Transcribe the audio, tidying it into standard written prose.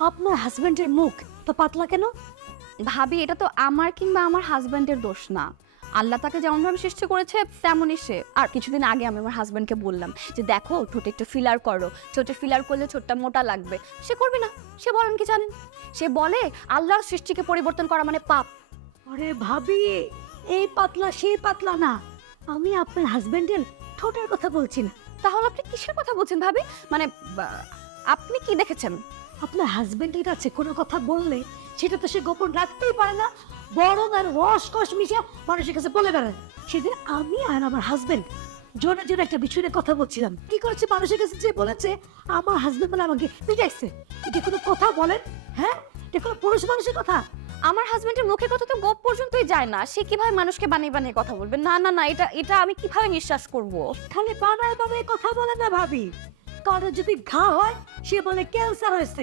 আপনার হাজবেন্ডের মুখ তো পাতলা কেন? ভাবি, এটা তো আমার কিংবা আমার হাজব্যান্ডের দোষ না। আল্লাহ তাকে যেমনভাবে সৃষ্টি করেছে তেমনই সে। আর কিছুদিন আগে আমি আমার হাজব্যান্ডকে বললাম যে দেখো ঠোঁটে একটু ফিলার করো, ঠোঁটে ফিলার করলে ঠোঁটটা মোটা লাগবে। সে করবে না। সে বলেন কি জানেন, সে বলে আল্লাহর সৃষ্টিকে পরিবর্তন করা মানে পাপ। আরে ভাবি, এই পাতলা সেই পাতলা না, আমি আপনার হাজবেন্ডের ঠোঁটের কথা বলছি না। তাহলে আপনি কিসের কথা বলছেন ভাবি? মানে আপনি কি দেখেছেন? আপনার হাজবেন্ডের কাছে কোনো কথা বললে সেটা তো সে গোপন রাখতেই পারে না, বরং আর রস কস মিশে মানুষের কাছে বলে বেড়ায়। সেদিন আমি আর আমার হাজবেন্ড জোরে জোরে একটা বিষয়ে কথা বলছিলাম, কি করেছে মানুষের কাছে যে বলেছে আমার হাজবেন্ড বলে আমাকে পিটাইছে। এটা কোনো কথা বলেন? হ্যাঁ, এটা কোনো পুরুষ মানুষের কথা? আমার হাজবেন্ডের মুখের কথা তো গোপ পর্যন্তই যায় না। সে কিভাবে মানুষকে বানিয়ে বানিয়ে কথা বলবে? না না না, এটা এটা আমি কিভাবে বিশ্বাস করব? খালি বানায় বানায় কথা বলে না ভাবি। কারো যদি ঘা হয় সে বলে ক্যান্সার হয়েছে,